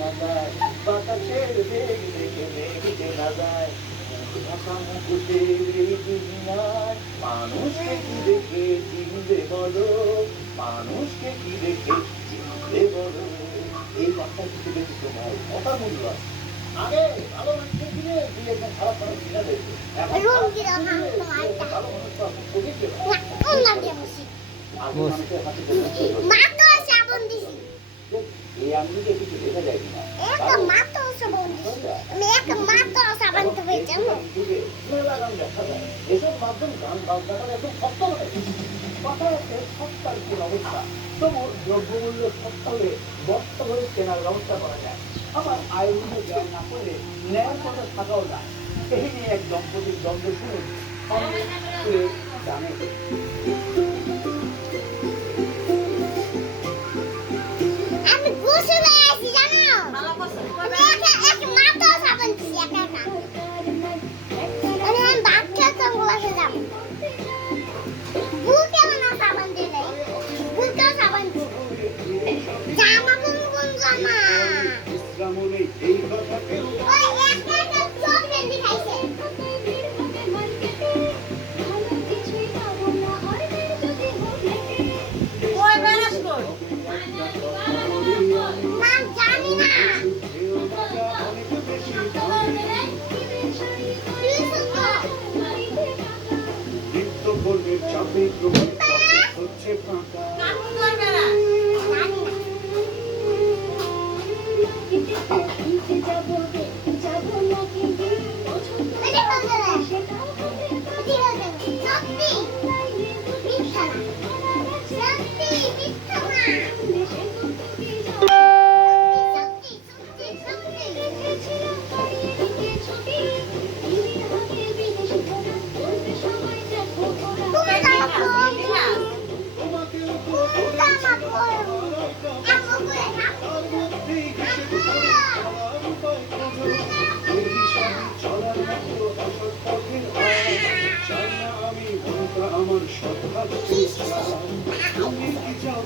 না যায়, বাতাসের বেগ দেখে মেঘে না যায়, ঢাকা মুকুটের এই দুনিয়ায় মানুষকে কি দেখে চিনবে বলো, মানুষকে কি দেখে চিনবে বলো। এই গানটা কিন্তু বেশি তোমার অসামূল্য আছে। আগে ভালো মানুষকে কিনে দিয়ে একদম খারাপ মানুষ কিনে দিয়েছে, এখন ভালো মানুষ তো এখন কবি কে মানুষের হাতে এই আঙ্গুলিতে কিছু দেখা যায় কিনা এসব মাধ্যম গান বাজনাটা একদম সস্তা হয়ে কথা হচ্ছে সস্তার কি অবস্থা, তবু দ্রব্যমূল্য সস্তা হলে বস্তা হয়ে কেনার ব্যবস্থা করা যায়। আমার আয় উন্নয়ন জ্ঞান না করলে ন্যায়ের পথে থাকাও যায়। এই নিয়ে এক দম্পতির দ্বন্দ্ব শুনুন জানে। আমি গোসলে আসি জানো, এক মাথা সাবান দিছি একা একা, আমি ভাত খেতে বসে যাব, বুকে না সাবান দিলে, বুকে সাবান দিছি, জামা কোন জামা, ওই একা একা সব বেশি খাইছে। হচ্ছে ফাঁকা আমার সৎ তুমি কি চাও